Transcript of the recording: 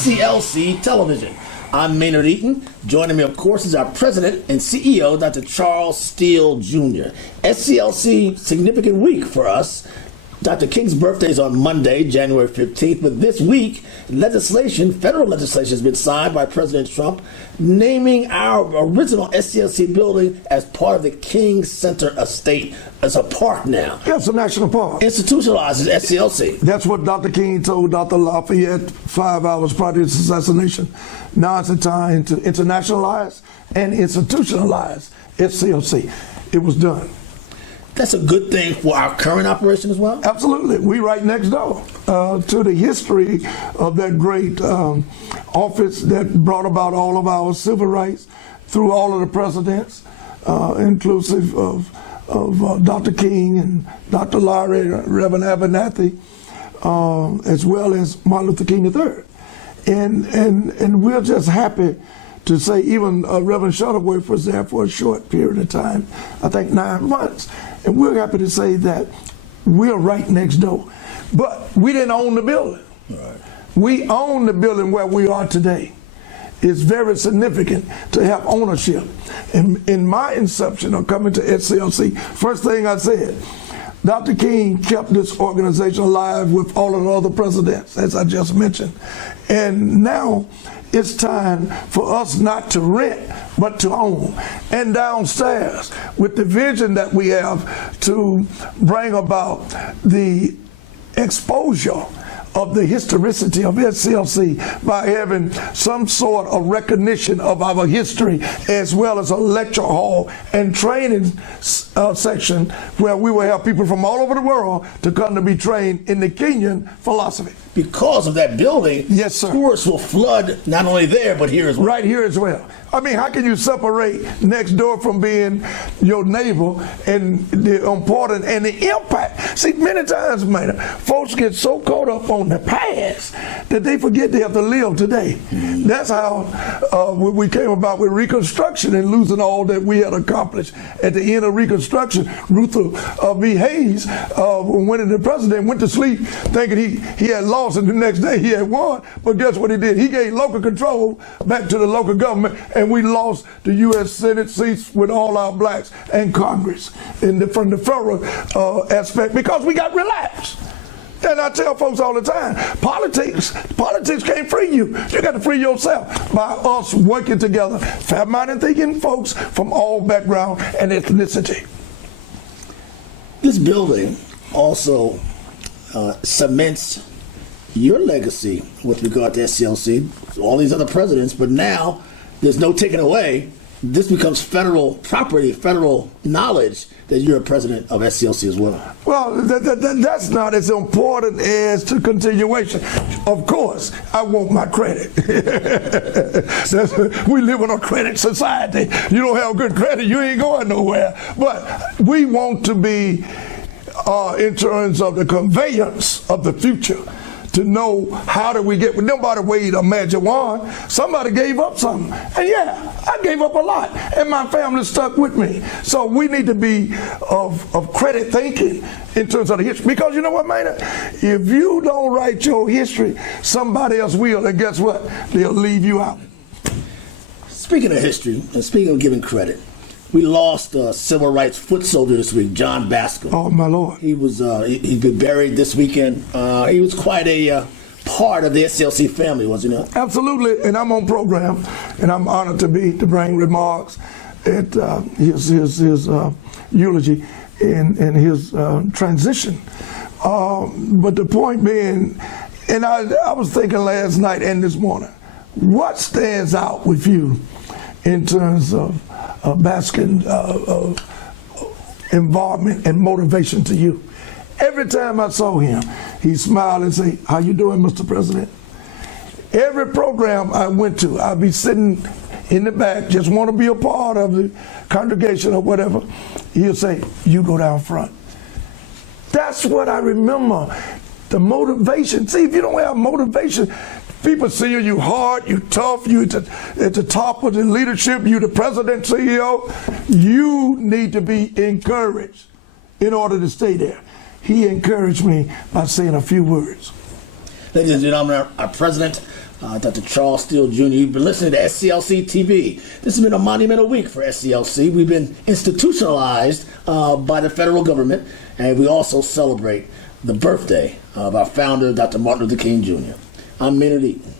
SCLC Television. I'm Maynard Eaton. Joining me, of course, is our president and CEO, Dr. Charles Steele Jr. SCLC, significant week for us. Dr. King's birthday is on Monday, January 15th, but this week, federal legislation has been signed by President Trump, naming our original SCLC building as part of the King Center estate as a park now. Yeah, it's a national park. Institutionalizes SCLC. That's what Dr. King told Dr. Lafayette 5 hours prior to his assassination. Now it's a time to internationalize and institutionalize SCLC. It was done. That's a good thing for our current operation as well? Absolutely. We right next door to the history of that great office that brought about all of our civil rights through all of the presidents, inclusive of Dr. King and Dr. Lowry, Reverend Abernathy, as well as Martin Luther King III. And we're just happy to say even Reverend Shuttleworth was there for a short period of time, I think 9 months. And we're happy to say that we're right next door. But we didn't own the building. Right. We own the building where we are today. It's very significant to have ownership. In my inception of coming to SCLC, first thing I said, Dr. King kept this organization alive with all of the other presidents, as I just mentioned. And now it's time for us not to rent, but to own. And downstairs, with the vision that we have to bring about the exposure of the historicity of SCLC by having some sort of recognition of our history, as well as a lecture hall and training section where we will have people from all over the world to come to be trained in the Kenyan philosophy. Because of that building, yes, sir, tourists will flood not only there, but here as well. Right here as well. I mean, how can you separate next door from being your neighbor and the important and the impact? See, many times, man, folks get so caught up on the past that they forget they have to live today. Mm-hmm. That's how we came about with Reconstruction and losing all that we had accomplished. At the end of Reconstruction, Ruther B. Hayes, when the president went to sleep thinking he had lost, and the next day he had won. But guess what he did? He gave local control back to the local government, and we lost the U.S. Senate seats with all our blacks and Congress from the federal aspect because we got relaxed. And I tell folks all the time, politics can't free you. You got to free yourself by us working together, fair-minded thinking folks from all background and ethnicity. This building also cements your legacy with regard to SCLC, all these other presidents, but now there's no taking away. This becomes federal property, federal knowledge that you're a president of SCLC as well. Well, that's not as important as the continuation. Of course, I want my credit. We live in a credit society. You don't have good credit, you ain't going nowhere. But we want to be, in terms of the conveyance of the future, to know how do we get, nobody waved a magic wand. Somebody gave up something. And yeah, I gave up a lot. And my family stuck with me. So we need to be of credit thinking in terms of the history. Because you know what, man? If you don't write your history, somebody else will. And guess what? They'll leave you out. Speaking of history, and speaking of giving credit, we lost a civil rights foot soldier this week, John Bascom. Oh, my Lord. He was he'd been buried this weekend. He was quite a part of the SCLC family, was he not? Absolutely, and I'm on program, and I'm honored to bring remarks at his eulogy and his transition. But the point being, and I was thinking last night and this morning, what stands out with you in terms of Baskin's involvement and motivation to you? Every time I saw him, he smiled and say, "How you doing, Mr. President?" Every program I went to, I'd be sitting in the back, just want to be a part of the congregation or whatever. He'll say, "You go down front." That's what I remember, the motivation. See, if you don't have motivation, people see you hard, you tough, you at the top of the leadership, you the president, CEO. You need to be encouraged in order to stay there. He encouraged me by saying a few words. Ladies and gentlemen, our president, Dr. Charles Steele Jr., you've been listening to SCLC TV. This has been a monumental week for SCLC. We've been institutionalized by the federal government, and we also celebrate the birthday of our founder, Dr. Martin Luther King Jr. I'm Maynard Eaton.